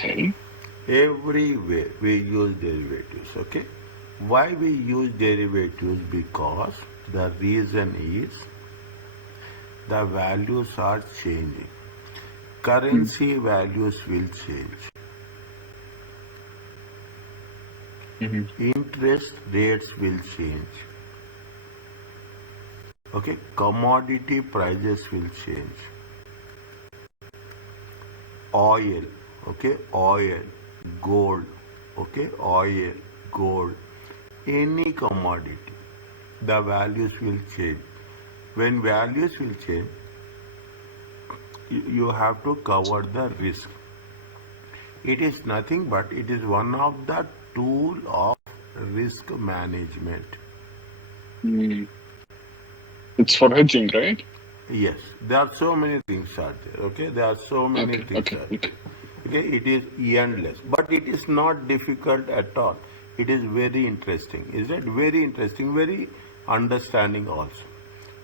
Okay. Everywhere we use derivatives, okay? Why we use derivatives? Because the reason is the values are changing. Mm. Currency values will change. Mm-hmm. Interest rates will change. Okay, commodity prices will change. Oil, okay, oil, gold, okay, oil, gold, any commodity, the values will change. When values will change, you have to cover the risk. It is nothing but it is one of the tool of risk management. Mm. It's for hedging, right? Yes, there are so many things are there. Okay, there are so many Okay. things Okay. are Okay. there. Okay, it is endless, but it is not difficult at all. It is very interesting. Is it very interesting? Very understanding also.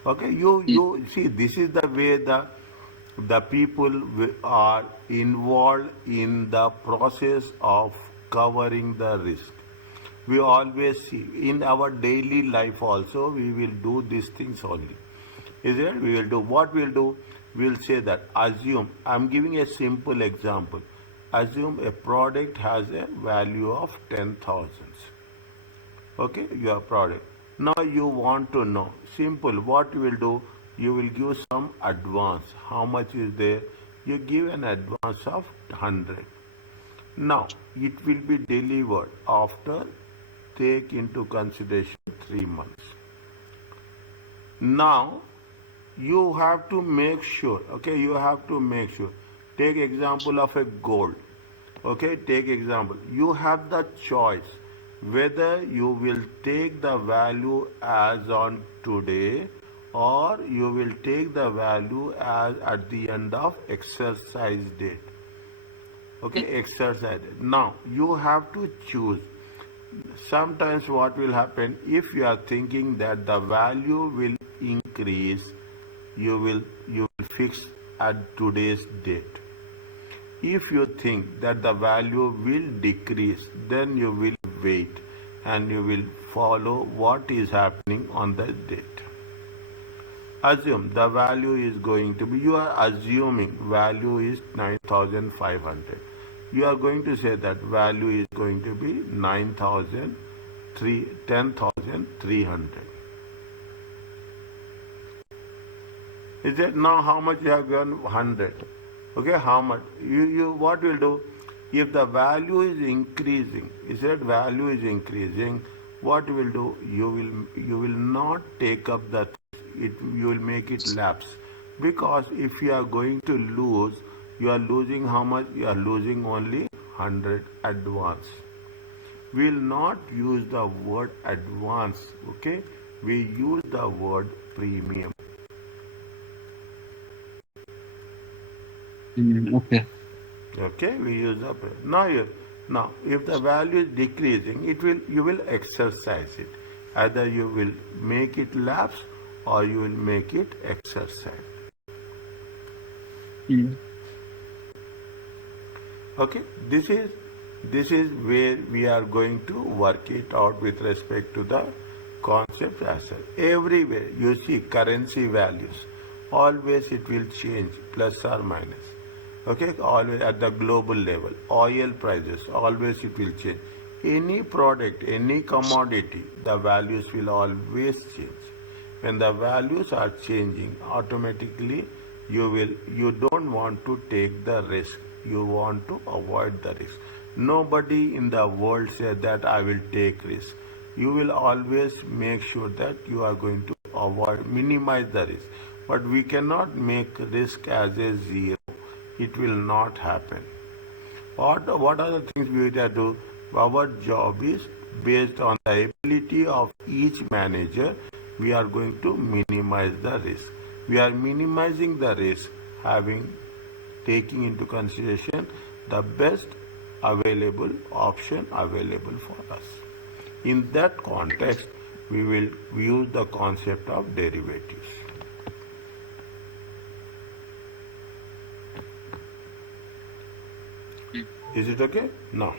Okay, you see, this is the way the people are involved in the process of covering the risk. We always see in our daily life also we will do these things only. Is it? We will do what we'll do. We'll say that assume. I'm giving a simple example. Assume a product has a value of 10,000. Okay, your product. Now you want to know. Simple. What you will do? You will give some advance. How much is there? You give an advance of 100. Now it will be delivered after take into consideration 3 months. Now you have to make sure, okay, you have to make sure. Take example of a gold. Okay, take example. You have the choice whether you will take the value as on today or you will take the value as at the end of exercise date. Okay, exercise date. Now you have to choose. Sometimes what will happen if you are thinking that the value will increase, you will fix at today's date. If you think that the value will decrease, then you will wait and you will follow what is happening on the date. Assume the value is going to be, you are assuming value is 9,500. You are going to say that value is going to be 10,300. Is that now how much you have given? 100. Okay, how much? You what will do? If the value is increasing, is that value is increasing, what you will do? You will not take up that. You will make it lapse, because if you are going to lose, you are losing how much? You are losing only 100 advance. We will not use the word advance. Okay, we use the word premium. Mm. Okay. Okay, we use the now if the value is decreasing, it will you will exercise it. Either you will make it lapse or you will make it exercise. Mm. Okay, this is where we are going to work it out with respect to the concept as well. Everywhere you see currency values, always it will change plus or minus. Okay, always at the global level. Oil prices, always it will change. Any product, any commodity, the values will always change. When the values are changing, automatically you don't want to take the risk. You want to avoid the risk. Nobody in the world said that I will take risk. You will always make sure that you are going to avoid, minimize the risk. But we cannot make risk as a zero. It will not happen. What are the things we have to do? Our job is based on the ability of each manager. We are going to minimize the risk. We are minimizing the risk, having taking into consideration the best available option available for us. In that context, we will use the concept of derivatives. Is it okay? Now,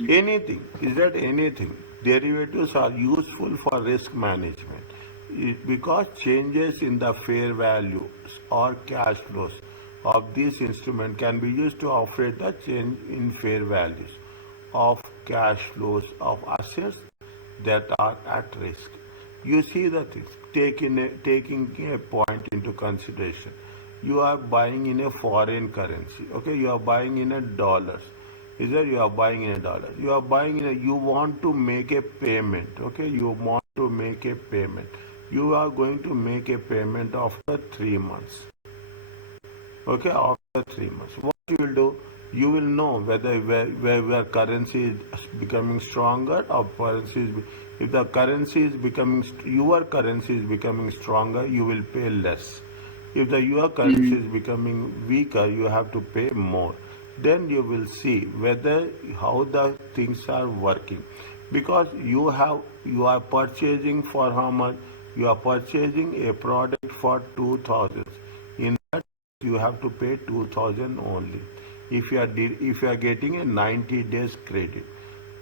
anything, is that anything? Derivatives are useful for risk management because changes in the fair values or cash flows of this instrument can be used to offset the change in fair values of cash flows of assets that are at risk. You see the things, taking a point into consideration. You are buying in a foreign currency, okay? You are buying in a dollars. Is that you are buying in a dollar? You are buying in a, you want to make a payment, okay? You want to make a payment. You are going to make a payment after 3 months. Okay, after 3 months, what you will do? You will know whether where currency is becoming stronger or currency is. If the currency is becoming your currency is becoming stronger, you will pay less. If the your currency is becoming weaker, you have to pay more. Then you will see whether how the things are working, because you are purchasing for how much? You are purchasing a product for 2,000. In that you have to pay 2,000 only if you are getting a 90 days credit.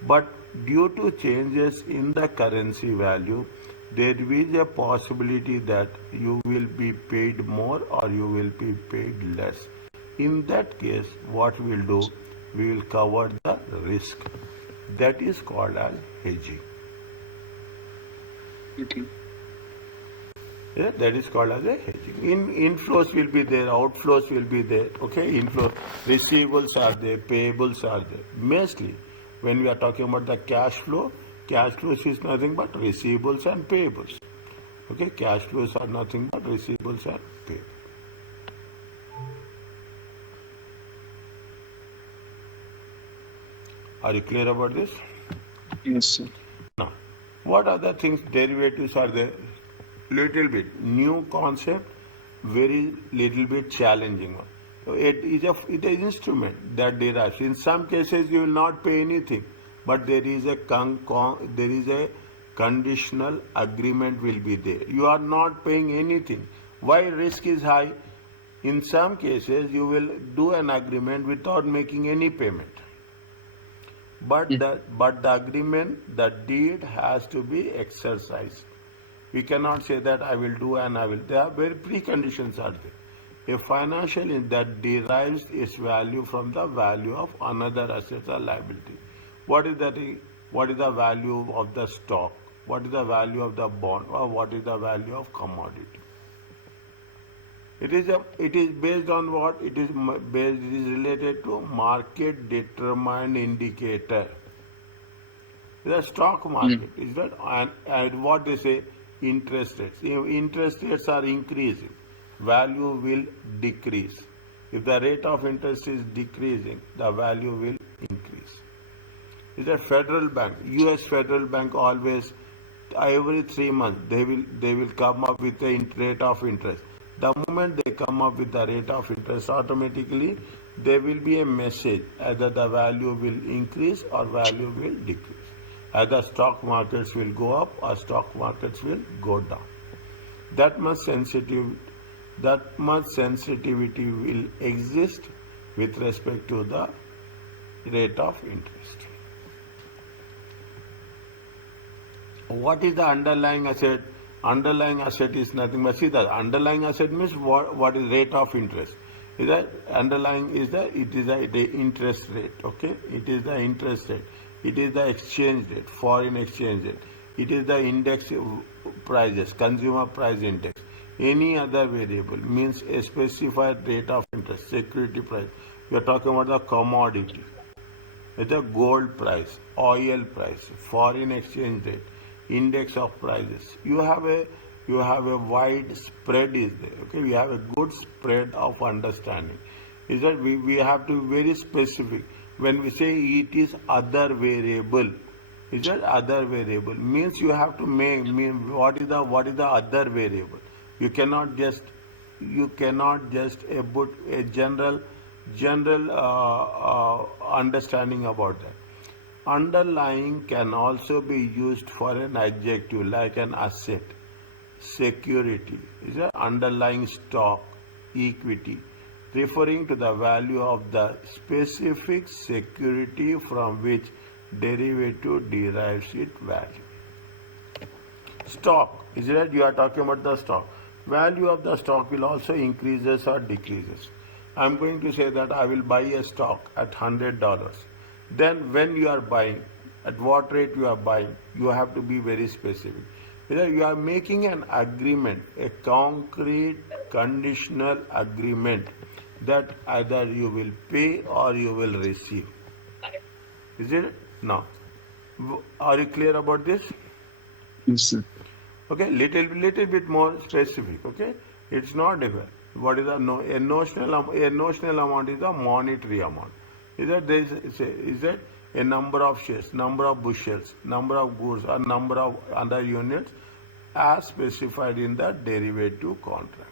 But due to changes in the currency value, there is a possibility that you will be paid more or you will be paid less. In that case, what we will do, we will cover the risk. That is called as hedging. Okay. Yeah, that is called as a hedging. Inflows will be there, outflows will be there. Okay, inflow, receivables are there, payables are there. Mostly, when we are talking about the cash flows is nothing but receivables and payables. Okay, cash flows are nothing but receivables and payables. Are you clear about this? Yes, sir. Now, what other things? Derivatives are there. Little bit new concept, very little bit challenging one. So it is an instrument that derives. In some cases, you will not pay anything, but there is a conditional agreement will be there. You are not paying anything. Why risk is high? In some cases, you will do an agreement without making any payment. But the agreement, the deed has to be exercised. We cannot say that I will do and I will. There are very preconditions are there. A financial that derives its value from the value of another asset or liability. What is that? What is the value of the stock? What is the value of the bond? Or what is the value of commodity? It is based on what? It is related to market determined indicator. The stock market is that, and what they say, interest rates. If interest rates are increasing, value will decrease. If the rate of interest is decreasing, the value will increase. Is that Federal Bank, U.S. Federal Bank always every 3 months they will come up with the rate of interest. The moment they come up with the rate of interest, automatically there will be a message either the value will increase or value will decrease. Either stock markets will go up or stock markets will go down. That much sensitivity will exist with respect to the rate of interest. What is the underlying asset? Underlying asset is nothing but, see, the underlying asset means what is rate of interest. Is that underlying is the interest rate. Okay, it is the interest rate. It is the exchange rate, foreign exchange rate. It is the index prices, consumer price index. Any other variable means a specified rate of interest, security price. We are talking about the commodity. It's the gold price, oil price, foreign exchange rate, index of prices. You have a wide spread is there. Okay, we have a good spread of understanding. Is that we have to be very specific. When we say it is other variable, is that other variable means you have to mean what is the other variable. You cannot just put a general understanding about that. Underlying can also be used for an adjective like an asset, security, is an underlying stock, equity. referring to the value of the specific security from which derivative derives its value. Stock, is it? You are talking about the stock. Value of the stock will also increases or decreases. I'm going to say that I will buy a stock at $100. Then when you are buying, at what rate you are buying, you have to be very specific. Either you are making an agreement, a concrete conditional agreement that either you will pay or you will receive. Is it? Now, are you clear about this? Yes, sir. Okay, little bit more specific. Okay, it's not different. What is a notional amount is a monetary amount. Is that a number of shares, number of bushels, number of goods, or number of other units as specified in the derivative contract.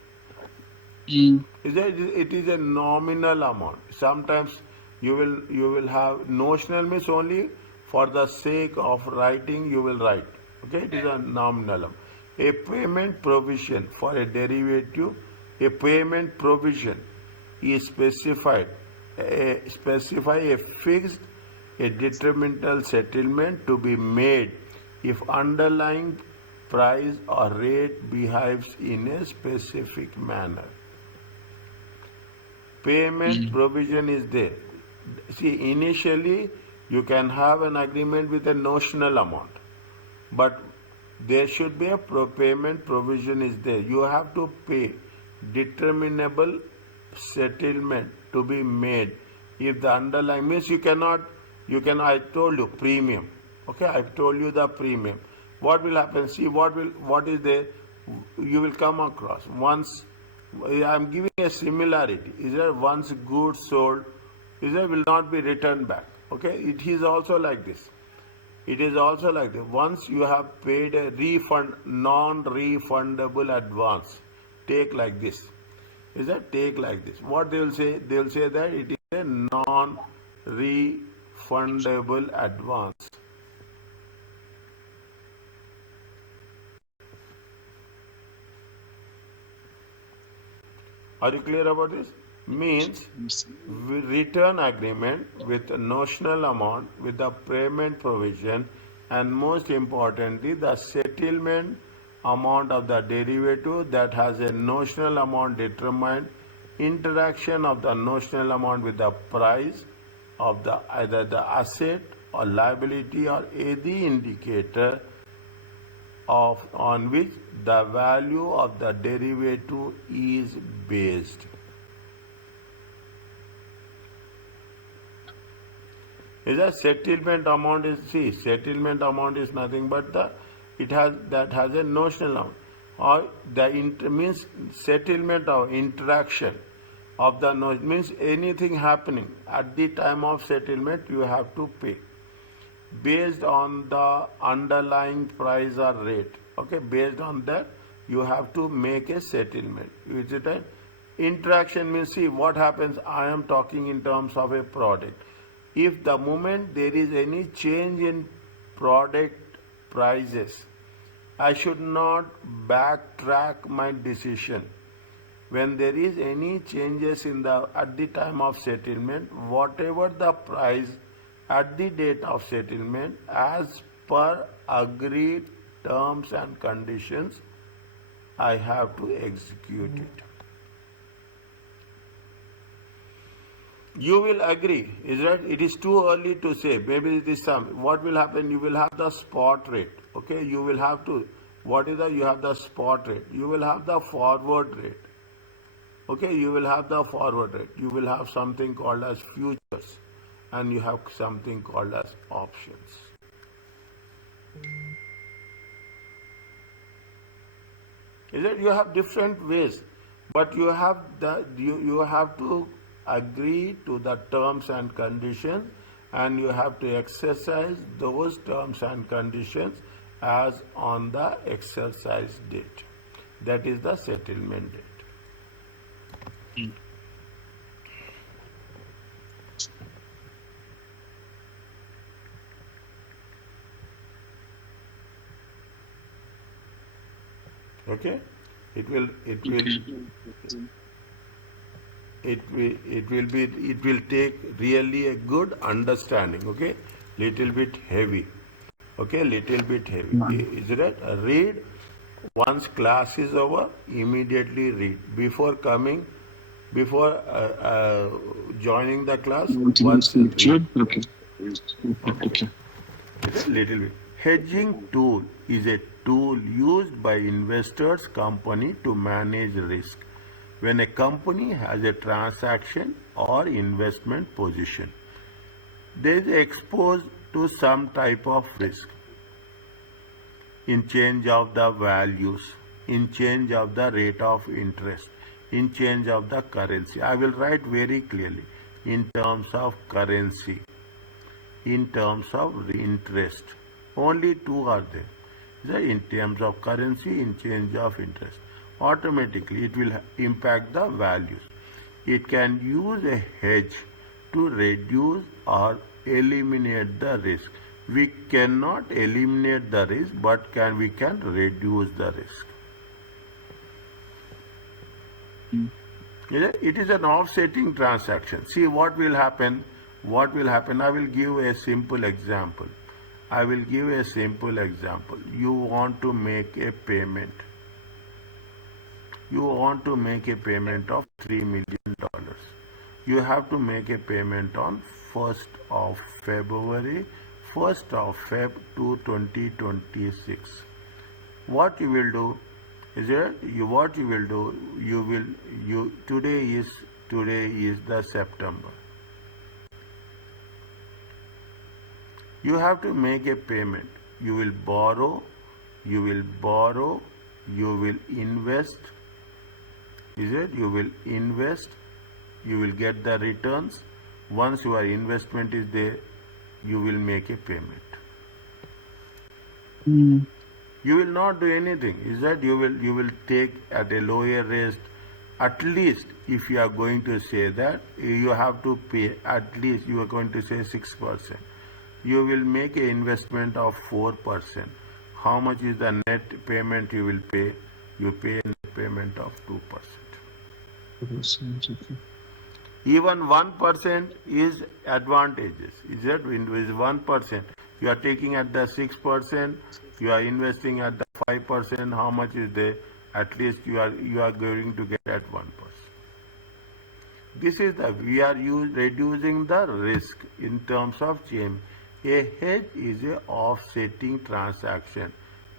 Mm. It is a nominal amount. Sometimes you will have notional means only for the sake of writing you will write. Okay, it is a nominal amount. A payment provision for a derivative, a payment provision is specify a fixed, a detrimental settlement to be made if underlying price or rate behaves in a specific manner. Payment Mm. provision is there. See, initially you can have an agreement with a notional amount, but there should be a payment provision is there. You have to pay determinable settlement to be made if the underlying means I told you premium. Okay, I told you the premium. What will happen? See what is there? You will come across once. I am giving a similarity. Is there once goods sold, is there will not be returned back. Okay, it is also like this. It is also like that. Once you have paid a non-refundable advance, take like this. Is that take like this? What they will say? They will say that it is a non-refundable advance. Are you clear about this? Means Yes. return agreement with a notional amount with the payment provision and most importantly the settlement amount of the derivative that has a notional amount determined interaction of the notional amount with the price of the either the asset or liability or any indicator of on which the value of the derivative is based. Is a settlement amount is settlement amount is nothing but that has a notional amount or means settlement of interaction of the means anything happening at the time of settlement you have to pay based on the underlying price or rate. Okay, based on that you have to make a settlement. Is it a interaction means see what happens. I am talking in terms of a product. If the moment there is any change in product prices, I should not backtrack my decision. When there is any changes in the at the time of settlement, whatever the price at the date of settlement as per agreed terms and conditions, I have to execute it. You will agree, is that it is too early to say. Maybe it is some. What will happen? You will have the spot rate. Okay, you will have to. What is the? You have the spot rate. You will have the forward rate. Okay, you will have the forward rate. You will have something called as futures, and you have something called as options. Is that you have different ways, but you have to agree to the terms and conditions, and you have to exercise those terms and conditions as on the exercise date. That is the settlement date. Mm. Okay, it will Okay. it will take really a good understanding. Okay, little bit heavy. Okay, little bit heavy. None. Is it right? Read once class is over. Immediately read before joining the class. Want to use Once the read. lecture? Okay. Okay. Okay. Is a little bit. Hedging tool is a tool used by investors company to manage risk when a company has a transaction or investment position. They is exposed to some type of risk in change of the values, in change of the rate of interest, in change of the currency. I will write very clearly in terms of currency, in terms of interest. Only two are there. In terms of currency, in change of interest. Automatically, it will impact the values. It can use a hedge to reduce or eliminate the risk. We cannot eliminate the risk, but we can reduce the risk. Mm. It is an offsetting transaction. See what will happen. What will happen? I will give a simple example. I will give a simple example. You want to make a payment. You want to make a payment of $3 million. You have to make a payment on 1st of February, 1st of Feb to 2026. What you will do is what you will do, today is the September. You have to make a payment. You will borrow, you will invest. You will invest, you will get the returns. Once your investment is there, you will make a payment. Mm. You will not do anything. You will take at a lower rate. At least if you are going to say that, you have to pay, at least you are going to say 6%. You will make an investment of 4%. How much is the net payment you will pay? You pay a net payment of 2%. Even 1% is advantageous. Is 1%? You are taking at the 6%. You are investing at the 5%. How much is there? At least you are going to get at 1%. This is we are reducing the risk in terms of CMA. A hedge is a offsetting transaction.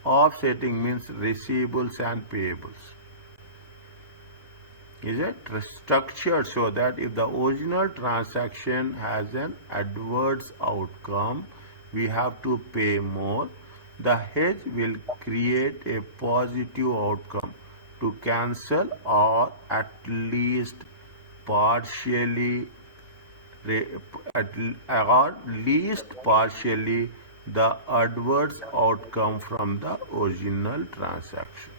Offsetting means receivables and payables. Is it structured so that if the original transaction has an adverse outcome, we have to pay more. The hedge will create a positive outcome to cancel or at least partially the adverse outcome from the original transaction.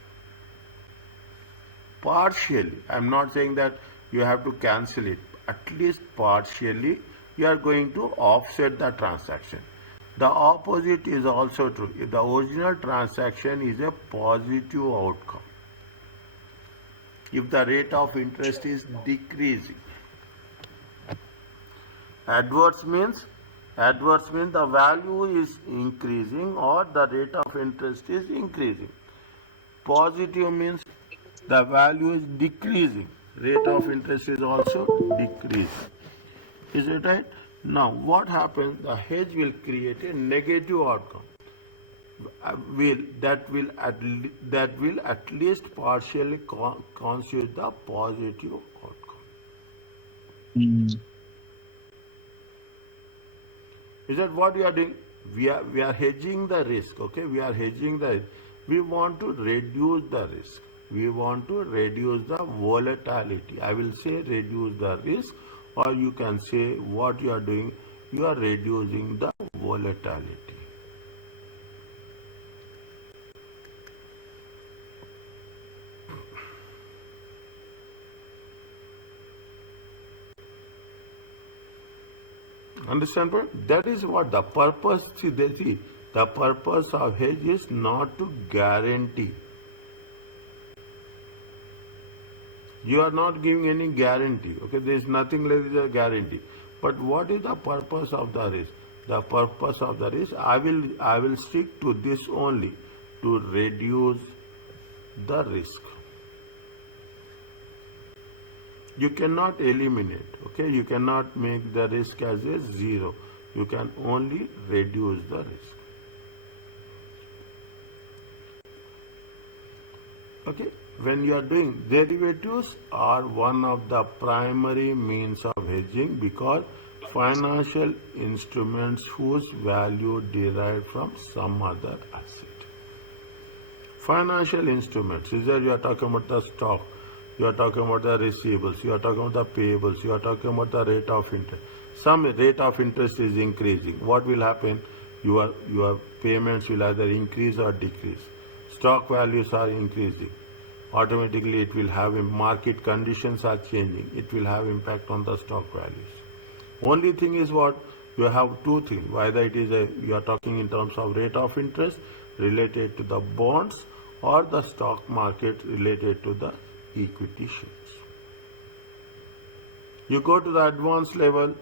Partially, I am not saying that you have to cancel it. At least partially, you are going to offset the transaction. The opposite is also true. If the original transaction is a positive outcome, if the rate of interest is decreasing, adverse means the value is increasing or the rate of interest is increasing. Positive means the value is decreasing. Rate of interest is also decreasing. Is it right? Now what happens? The hedge will create a negative outcome. That will at least partially constitute the positive outcome. Mm. Is that what we are doing? We are hedging the risk. Okay, we are hedging the risk. We want to reduce the risk. We want to reduce the volatility. I will say reduce the risk, or you can say what you are doing. You are reducing the volatility. Understand? That is what the purpose. See, the purpose of hedge is not to guarantee. You are not giving any guarantee. Okay, there is nothing like a guarantee. But what is the purpose of the risk? The purpose of the risk, I will stick to this only to reduce the risk. You cannot eliminate. Okay, you cannot make the risk as a zero. You can only reduce the risk. Okay, when you are doing derivatives are one of the primary means of hedging because financial instruments whose value derived from some other asset. Financial instruments, either you are talking about the stock, you are talking about the receivables, you are talking about the payables, you are talking about the rate of interest. Some rate of interest is increasing. What will happen? Your payments will either increase or decrease. Stock values are increasing. Automatically it will have market conditions are changing. It will have impact on the stock values. Only thing is what? You have two things. Whether it is you are talking in terms of rate of interest related to the bonds or the stock market related to the equity shares. You go to the advanced level,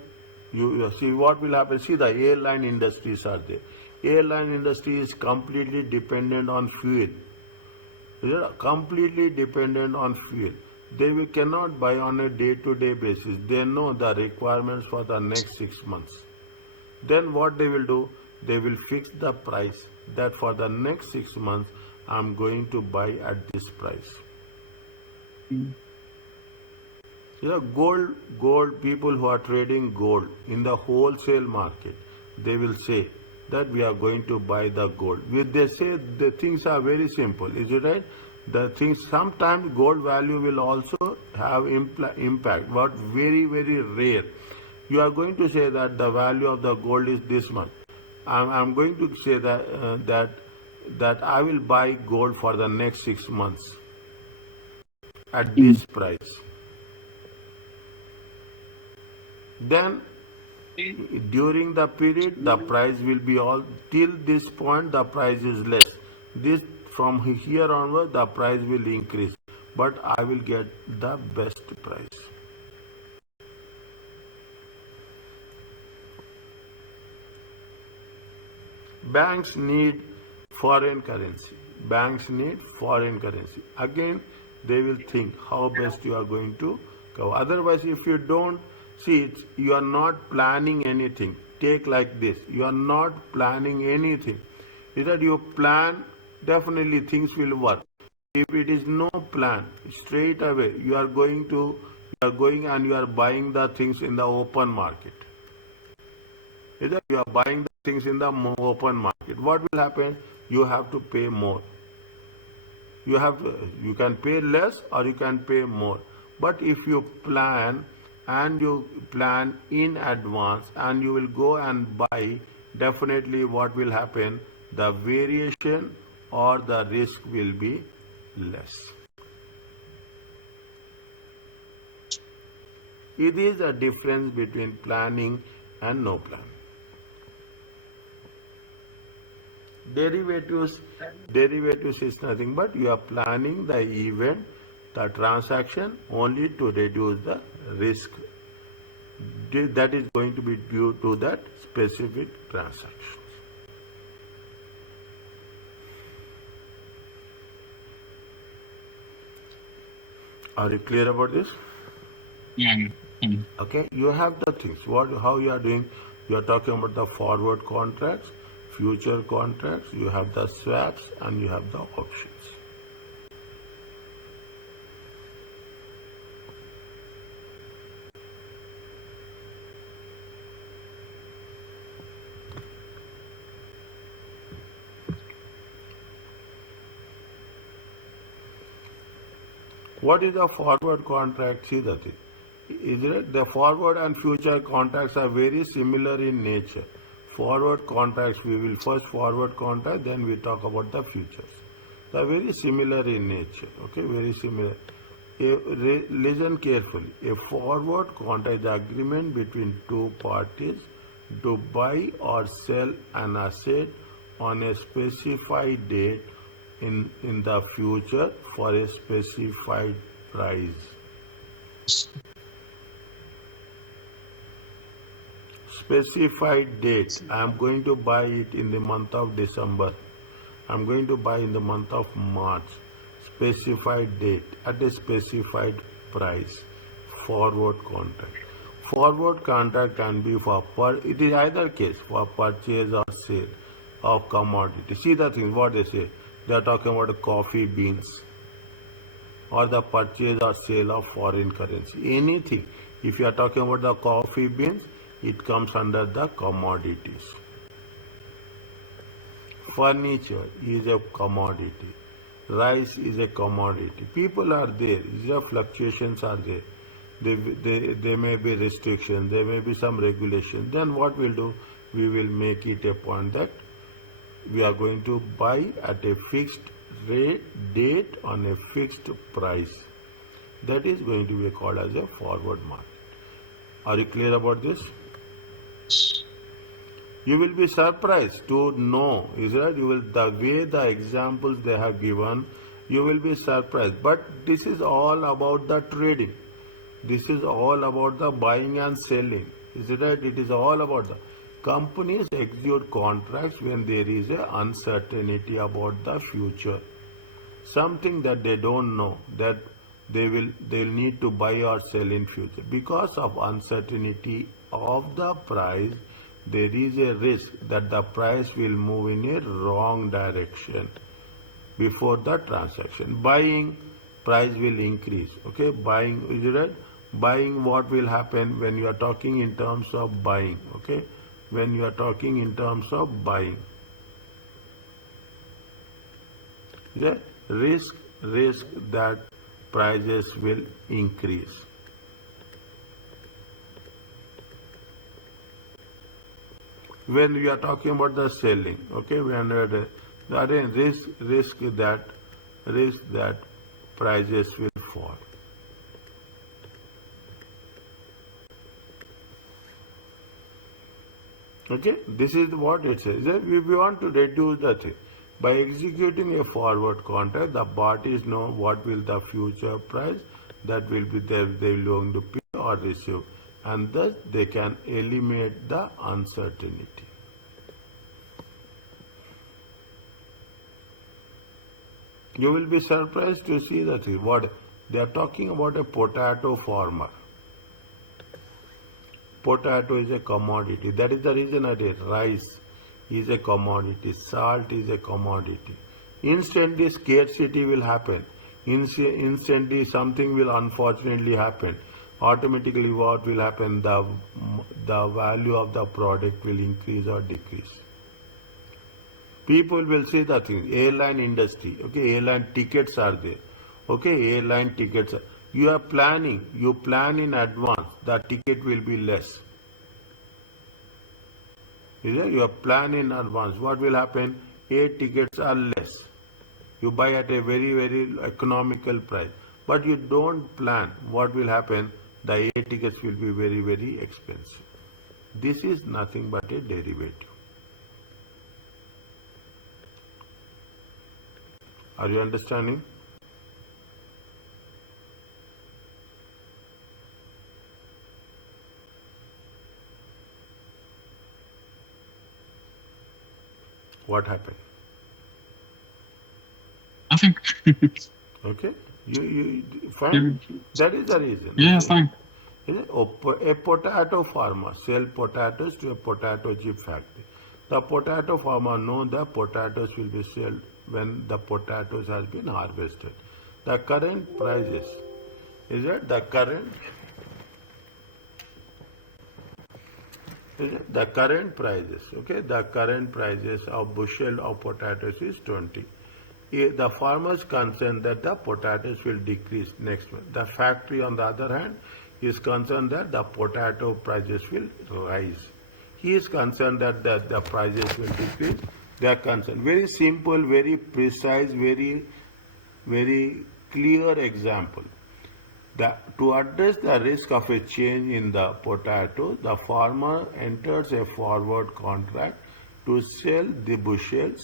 you see what will happen. See, the airline industries are there. Airline industry is completely dependent on fuel. They are completely dependent on fuel. Cannot buy on a day-to-day basis. They know the requirements for the next 6 months. Then what they will do? They will fix the price that for the next 6 months I am going to buy at this price. Gold people who are trading gold in the wholesale market, they will say that we are going to buy the gold. They say the things are very simple, is it right? The things, sometimes gold value will also have impact, but very, very rare. You are going to say that the value of the gold is this much. I'm going to say that I will buy gold for the next 6 months at this price. Then during the period the price will be all till this point the price is less. This from here onward the price will increase, but I will get the best price. Banks need foreign currency. Banks need foreign currency. Again, they will think how best you are going to cover. Otherwise, if you don't see, you are not planning anything. Take like this: you are not planning anything. Either you plan, definitely things will work. If it is no plan, straight away you are going and you are buying the things in the open market. Either you are buying the things in the open market. What will happen? You have to pay more. You can pay less or you can pay more. But if you plan and you plan in advance and you will go and buy, definitely what will happen? The variation or the risk will be less. It is a difference between planning and no plan. Derivatives is nothing but you are planning the event, the transaction only to reduce the risk that is going to be due to that specific transaction. Are you clear about this? Okay, you have the things. How you are doing? You are talking about the forward contracts, future contracts, you have the swaps and you have the options. What is a forward contract? See the thing. Is it the forward and future contracts are very similar in nature. Forward contracts, we will first forward contract, then we talk about the futures. They are very similar in nature. Okay, very similar. Listen carefully. A forward contract is agreement between two parties to buy or sell an asset on a specified date in the future for a specified price. Specified date. I am going to buy it in the month of December. I'm going to buy in the month of March. Specified date at a specified price. Forward contract. Forward contract can be for it is either case for purchase or sale of commodity. See the thing what they say. They are talking about coffee beans or the purchase or sale of foreign currency. Anything. If you are talking about the coffee beans, it comes under the commodities. Furniture is a commodity. Rice is a commodity. People are there. The fluctuations are there. There may be restrictions. There may be some regulation. Then what we'll do? We will make it a point that we are going to buy at a fixed rate, date on a fixed price. That is going to be called as a forward market. Are you clear about this? You will be surprised to know, is that you will the way the examples they have given, you will be surprised. But this is all about the trading. This is all about the buying and selling. Is it right? It is all about the companies execute contracts when there is a uncertainty about the future. Something that they don't know that they'll need to buy or sell in future. Because of uncertainty of the price, there is a risk that the price will move in a wrong direction before the transaction. Buying, price will increase. Okay, buying, is it right? Buying, what will happen when you are talking in terms of buying? Okay, when you are talking in terms of buying, the risk that prices will increase. When we are talking about the selling, okay, we under the risk that prices will fall. Okay, this is what it says. If we want to reduce the thing, by executing a forward contract, the parties know what will the future price that will be there they will going to pay or receive, and thus they can eliminate the uncertainty. You will be surprised to see that what they are talking about a potato farmer. Potato is a commodity. That is the reason I did. Rice is a commodity. Salt is a commodity. Instantly scarcity will happen. Instantly something will unfortunately happen. Automatically what will happen? The value of the product will increase or decrease. People will say the thing. Airline industry. Okay, airline tickets are there. Okay, airline tickets. You are planning. You plan in advance. The ticket will be less. You plan in advance. What will happen? Air tickets are less. You buy at a very, very economical price. But you don't plan. What will happen? The air tickets will be very, very expensive. This is nothing but a derivative. Are you understanding? What happened? Nothing. Okay, you fine. That is the reason. Yeah, Okay? fine. A potato farmer sell potatoes to a potato chip factory. The potato farmer knows the potatoes will be sold when the potatoes has been harvested. The current prices, is it the current? The current prices, okay, the current prices of bushel of potatoes is 20. The farmer's concerned that the potatoes will decrease next month. The factory, on the other hand, is concerned that the potato prices will rise. He is concerned that the prices will decrease. They are concerned. Very simple, very precise, very, very clear example. To address the risk of a change in the potato, the farmer enters a forward contract to sell the bushels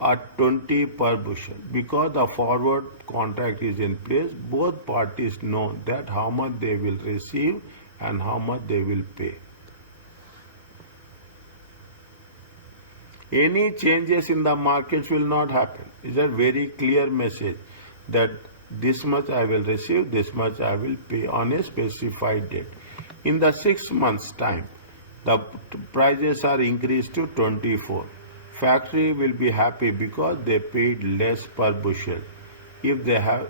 at 20 per bushel. Because the forward contract is in place, both parties know that how much they will receive and how much they will pay. Any changes in the markets will not happen. It's a very clear message that this much I will receive, this much I will pay on a specified date. In the 6 months' time, the prices are increased to 24. Factory will be happy because they paid less per bushel. If they have,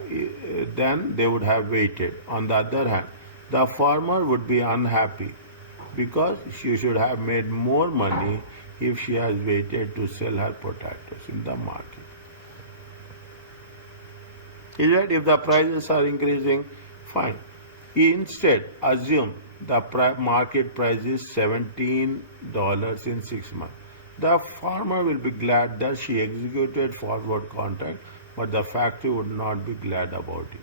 then they would have waited. On the other hand, the farmer would be unhappy because she should have made more money if she has waited to sell her potatoes in the market. Is that if the prices are increasing, fine. Instead, assume the market price is $17 in 6 months. The farmer will be glad that she executed forward contract, but the factory would not be glad about it.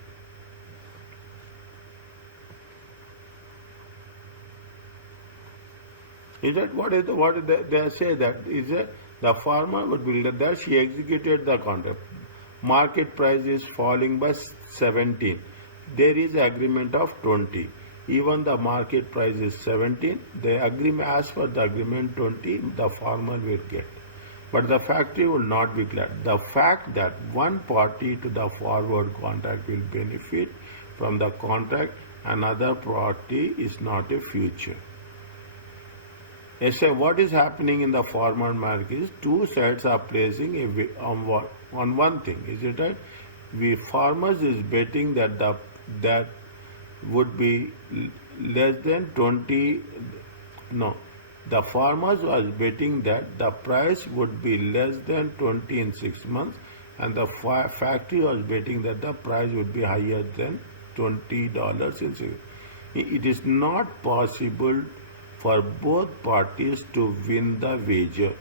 Is that what they say that is that the farmer would be that she executed the contract. Market price is falling by 17. There is agreement of 20. Even the market price is 17. The agreement, as per the agreement 20, the farmer will get. But the factory will not be glad. The fact that one party to the forward contract will benefit from the contract, another party is not a future. Say what is happening in the forward market is two sides are placing on one thing. Is it right? We farmers is betting that that would be less than 20. No, the farmers was betting that the price would be less than 20 in 6 months, and the factory was betting that the price would be higher than $20 in 6 months. It is not possible for both parties to win the wager.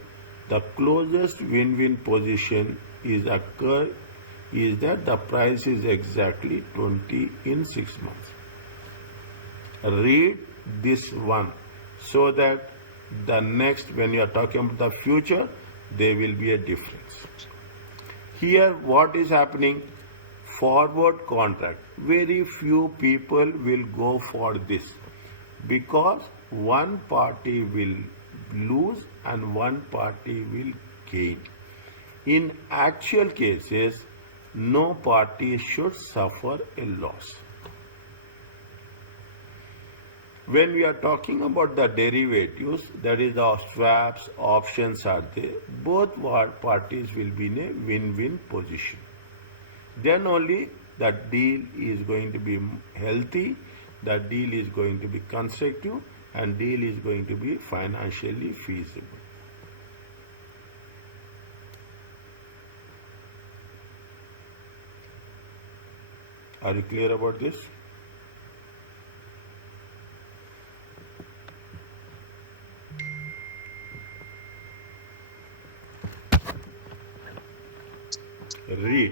The closest win-win position is that the price is exactly 20 in 6 months. Read this one so that the next, when you are talking about the future, there will be a difference. Here, what is happening? Forward contract. Very few people will go for this because one party will lose and one party will gain. In actual cases, no party should suffer a loss. When we are talking about the derivatives, that is the swaps, options are there, both parties will be in a win-win position. Then only the deal is going to be healthy, the deal is going to be constructive, and deal is going to be financially feasible. Are you clear about this? Read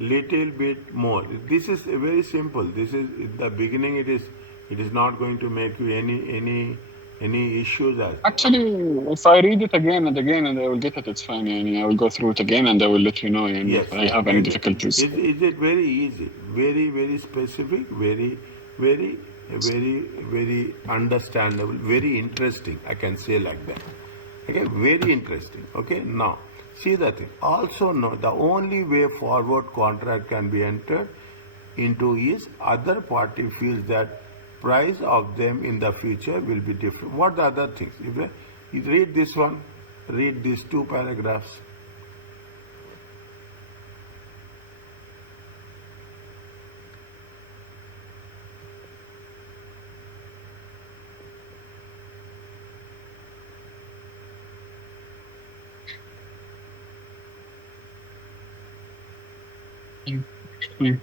little bit more. This is very simple. This is in the beginning. It is not going to make you any issues as. Actually, if I read it again and again and I will get it, it's fine. I will go through it again and I will let you know Yes, if I have any difficulties. is it very easy, very specific, very understandable, very interesting. I can say like that. Okay, very interesting. Okay, now see the thing. Also, know the only way forward contract can be entered into is other party feels that price of them in the future will be different. What are the other things? If you read this one, read these two paragraphs. Mm.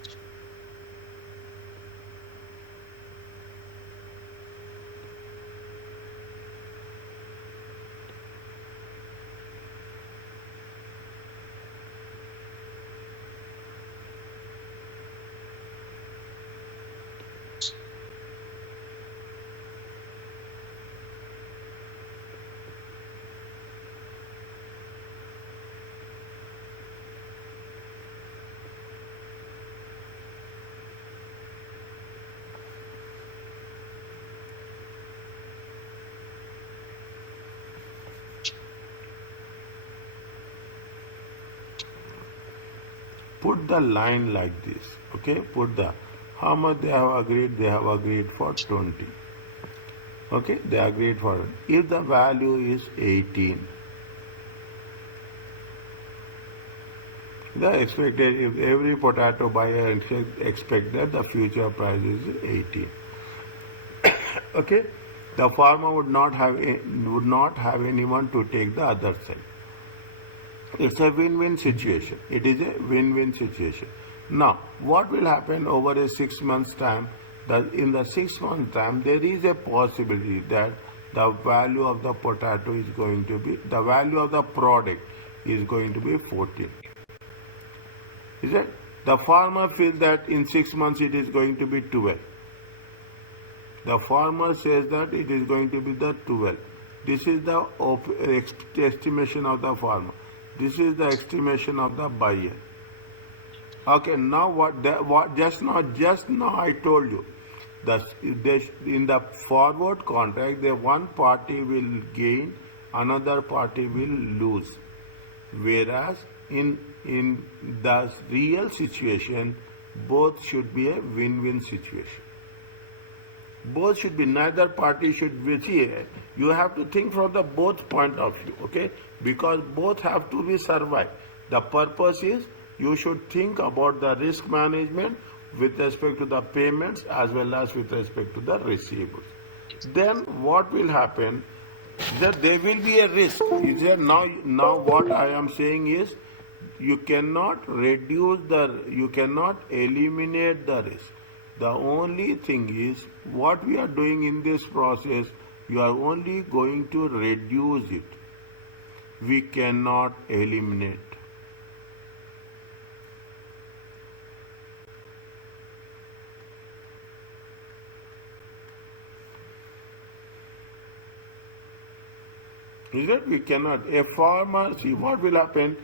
put the line like this. Okay, put the how much they have agreed. They have agreed for 20. Okay, they agreed for if the value is 18. The expected if every potato buyer expect that the future price is 18. Okay, the farmer would not have anyone to take the other side. It's a win-win situation. It is a win-win situation. Now, what will happen over a 6 months time? That in the 6 months time, there is a possibility that the value of the potato is going to be, the value of the product is going to be 14. Is it? The farmer feels that in 6 months it is going to be 12. The farmer says that it is going to be the 12. This is the estimation of the farmer. This is the estimation of the buyer. Okay, now what just now I told you that in the forward contract, the one party will gain, another party will lose. Whereas in the real situation, both should be a win-win situation. Both should be, neither party should be, see, you have to think from the both point of view, okay, because both have to be survived. The purpose is you should think about the risk management with respect to the payments as well as with respect to the receivables. Then what will happen, that there will be a risk. Is there now what I am saying is you cannot eliminate the risk. The only thing is what we are doing in this process, you are only going to reduce it. We cannot eliminate. Is that we cannot? A farmer, see what will happen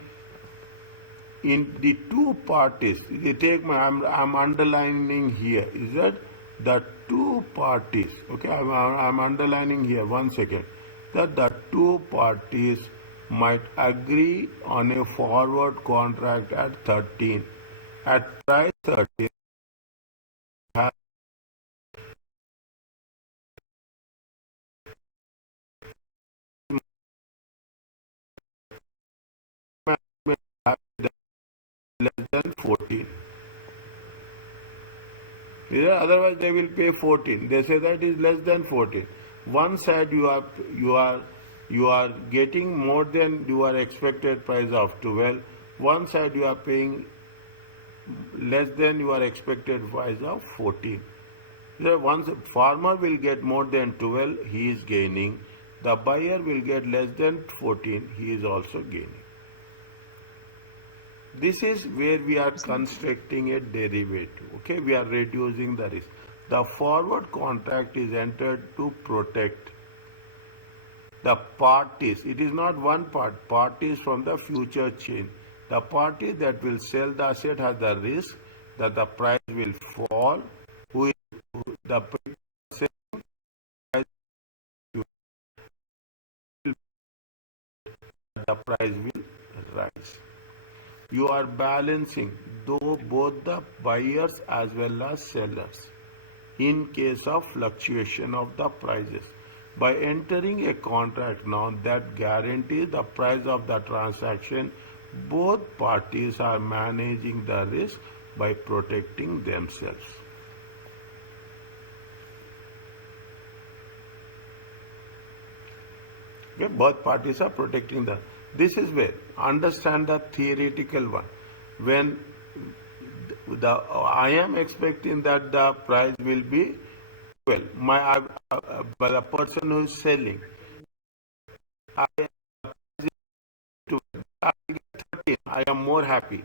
in the two parties. You take I'm underlining here. Is that the two parties? Okay, I'm underlining here. 1 second. That the two parties might agree on a forward contract at 13. At price 13, less than 14. Yeah, otherwise they will pay 14. They say that is less than 14. One side you are getting more than your expected price of 12. One side you are paying less than your expected price of 14. So once a farmer will get more than 12, he is gaining. The buyer will get less than 14, he is also gaining. This is where we are constructing a derivative. Okay, we are reducing the risk. The forward contract is entered to protect the parties. It is not one part, parties from the future chain. The party that will sell the asset has the risk that the price will fall. The price will rise. You are balancing though both the buyers as well as sellers in case of fluctuation of the prices. By entering a contract now that guarantees the price of the transaction, both parties are managing the risk by protecting themselves. Okay, both parties are protecting the. This is where understand the theoretical one. When I am expecting that the price will be but the person who is selling, I get 13. I am more happy.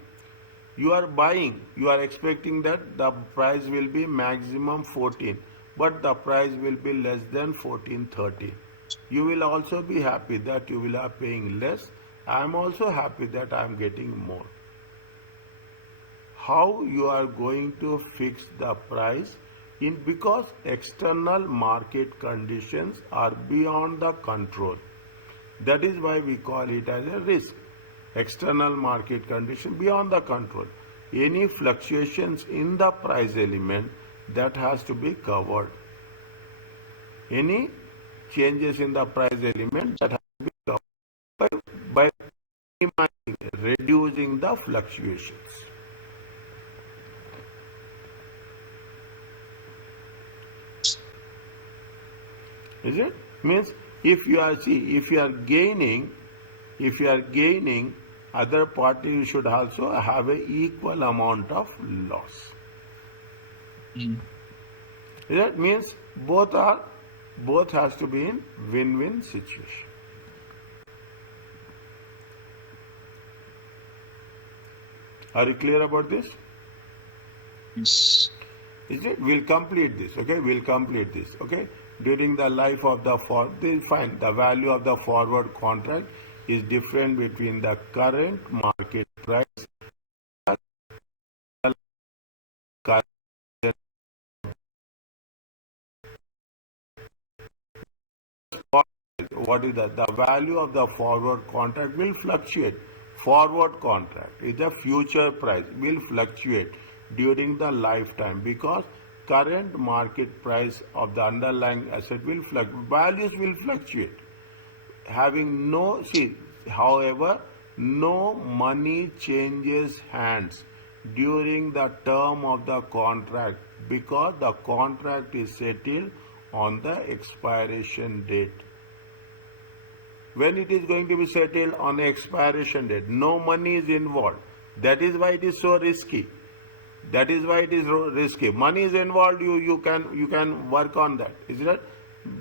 You are buying. You are expecting that the price will be maximum 14, but the price will be less than 14, 13. You will also be happy that you will are paying less. I am also happy that I am getting more. How you are going to fix the price because external market conditions are beyond the control. That is why we call it as a risk. External market condition beyond the control. any fluctuations in the price element that has to be covered. Any changes in the price element that has to be covered by minimizing, reducing the fluctuations. Is it? Means if you are gaining, other party should also have a equal amount of loss. That means both has to be in win-win situation. Are you clear about this? Yes. Is it? We'll complete this. Okay, we'll complete this. Okay, during the life of the fine. The value of the forward contract is different between the current market price and the current. What is that? The value of the forward contract will fluctuate. Forward contract is the future price will fluctuate during the lifetime because current market price of the underlying asset will fluctuate. Values will fluctuate. However, no money changes hands during the term of the contract because the contract is settled on the expiration date. When it is going to be settled on the expiration date, no money is involved. That is why it is so risky. That is why it is risky. Money is involved, you can work on that. Is it?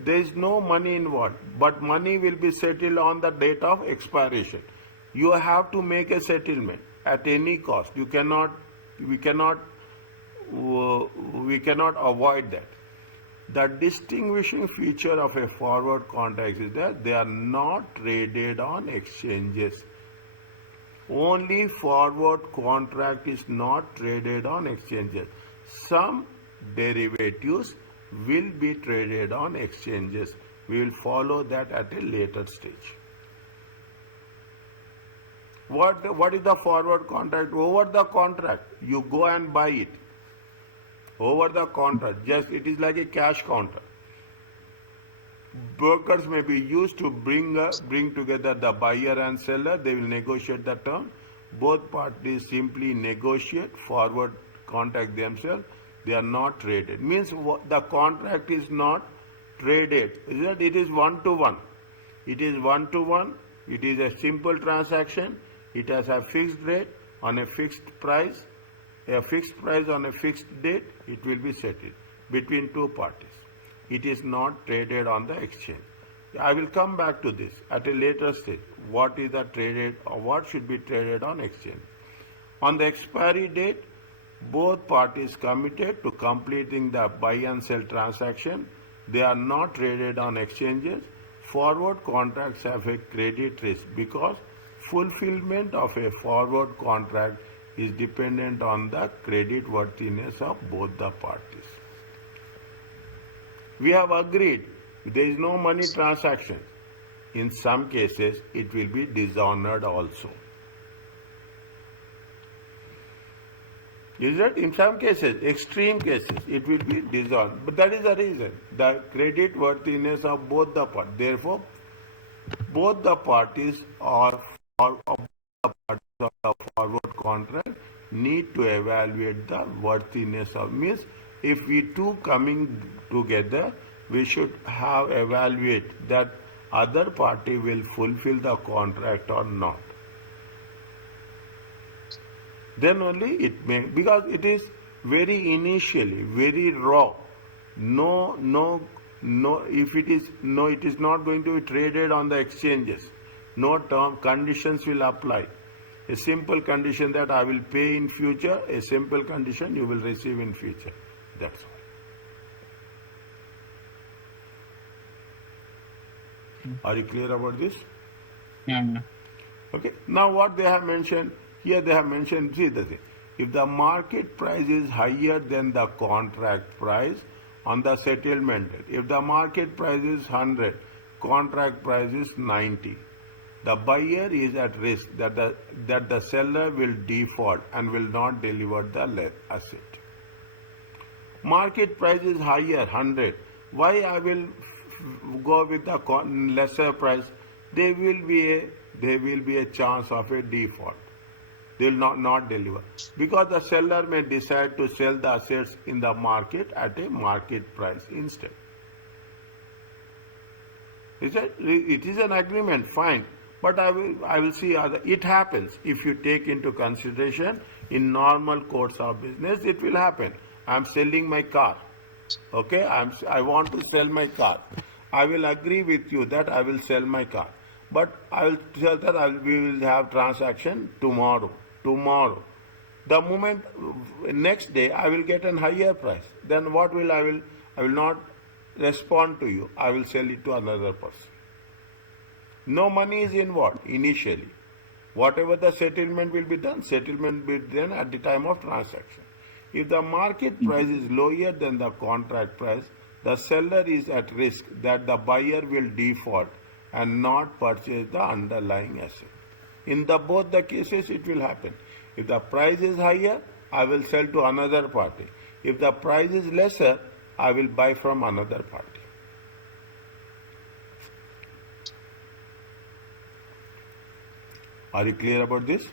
There is no money involved, but money will be settled on the date of expiration. You have to make a settlement at any cost. We cannot avoid that. The distinguishing feature of a forward contract is that they are not traded on exchanges. Only forward contract is not traded on exchanges. Some derivatives will be traded on exchanges. We will follow that at a later stage. What is the forward contract? Over the contract, you go and buy it. Over the contract, just it is like a cash counter. Brokers may be used to bring together the buyer and seller. They will negotiate the term. Both parties simply negotiate forward contract themselves. They are not traded. Means the contract is not traded. Is that it is one to one. It is one to one. It is a simple transaction. It has a fixed rate on a fixed price. A fixed price on a fixed date. It will be settled between two parties. It is not traded on the exchange. I will come back to this at a later stage. What is the traded or what should be traded on exchange? On the expiry date, both parties committed to completing the buy and sell transaction. They are not traded on exchanges. Forward contracts have a credit risk because fulfillment of a forward contract is dependent on the credit worthiness of both the parties. We have agreed there is no money transaction. In some cases, it will be dishonored also. Is that in some cases, extreme cases, it will be dishonored. But that is the reason. The credit worthiness of both the parties. Therefore, both the parties of the forward contract need to evaluate the worthiness of means if we two coming together, we should have evaluate that other party will fulfill the contract or not. Then only it may, because it is very initially, very raw. If it is it is not going to be traded on the exchanges. No term conditions will apply. A simple condition that I will pay in future, a simple condition you will receive in future. That's all. Are you clear about this? Yeah. Okay. Now what they have mentioned, here they have mentioned, see the thing. If the market price is higher than the contract price on the settlement date, if the market price is 100, contract price is 90. The buyer is at risk that the seller will default and will not deliver the asset. Market price is higher, 100. Why I will go with the lesser price? There will be a chance of a default. They will not deliver because the seller may decide to sell the assets in the market at a market price instead. It is an agreement, fine. But I will see it happens. If you take into consideration in normal course of business, it will happen. I am selling my car. Okay, I want to sell my car. I will agree with you that I will sell my car. But I will tell that we will have transaction tomorrow. Tomorrow. The moment next day I will get a higher price. Then what will I will not respond to you. I will sell it to another person. No money is involved initially. Whatever the settlement will be done, settlement will be done at the time of transaction. If the market price is lower than the contract price, the seller is at risk that the buyer will default and not purchase the underlying asset. In both the cases, it will happen. If the price is higher, I will sell to another party. If the price is lesser, I will buy from another party. Are you clear about this?